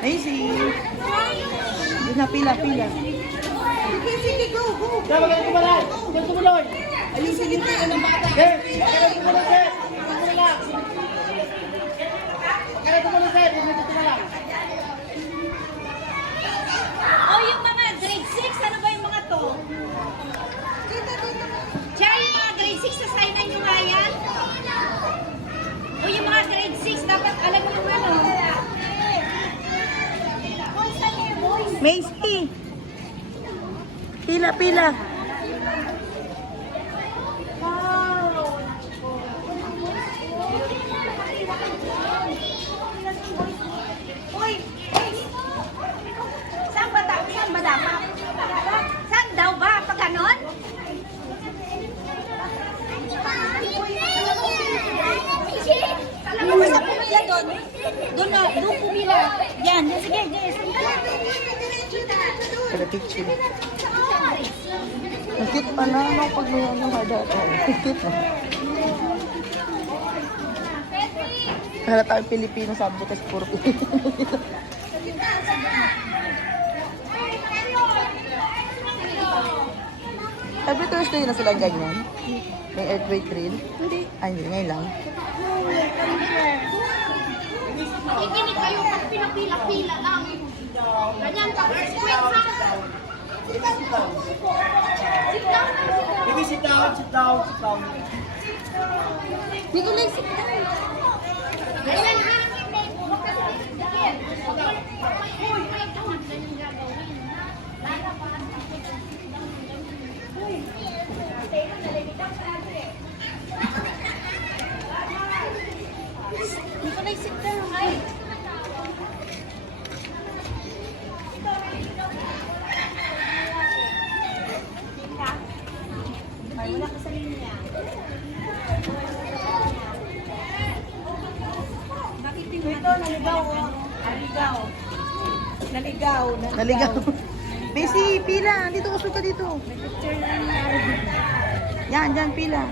Macy. Doon na, pila. Sige, go. Kaya magaling tumalay. Huwag tumuloy. Ayusin niyo tayo ng bata. Sir, magaling tumuloy, sir. Tumuloy. Magaling tumuloy, sir. Dito tumalay. Oh, yung mga grade 6, ano ba yung mga to? Siya yung mga grade 6, sasaynan nyo nga yan? O yung mga grade 6, dapat alam nyo ano? Macy. Pila. Uy! Saan ba dapat? Saan daw ba? Pag ganon? Basta pumila doon. Doon pumila. Yan, sige. Para picture. Ang cute pa na, no? Pag may ano hada. Oh, cute na. Kaya tayo Pilipino, sabi kasi puro Pilipino. Every Thursday na sila ganyan? May earthquake drill? Hindi. Ay, hindi. Ngayon lang. Ikinig kayo pag pinapila-pila lang. Ganyan, tapos wait ha. Baby, sit down. Hindi ko lang sit down. Ganyan ha. Huwag kasi magdagin. Uy, may tawag na yung gagawin. Lalapan. Uy. Hindi ko lang sit down. Ay. Wala ka sa linya. Ito, naligaw. Naligaw. Macy, pila. Dito, usul ka dito. Yan, pila.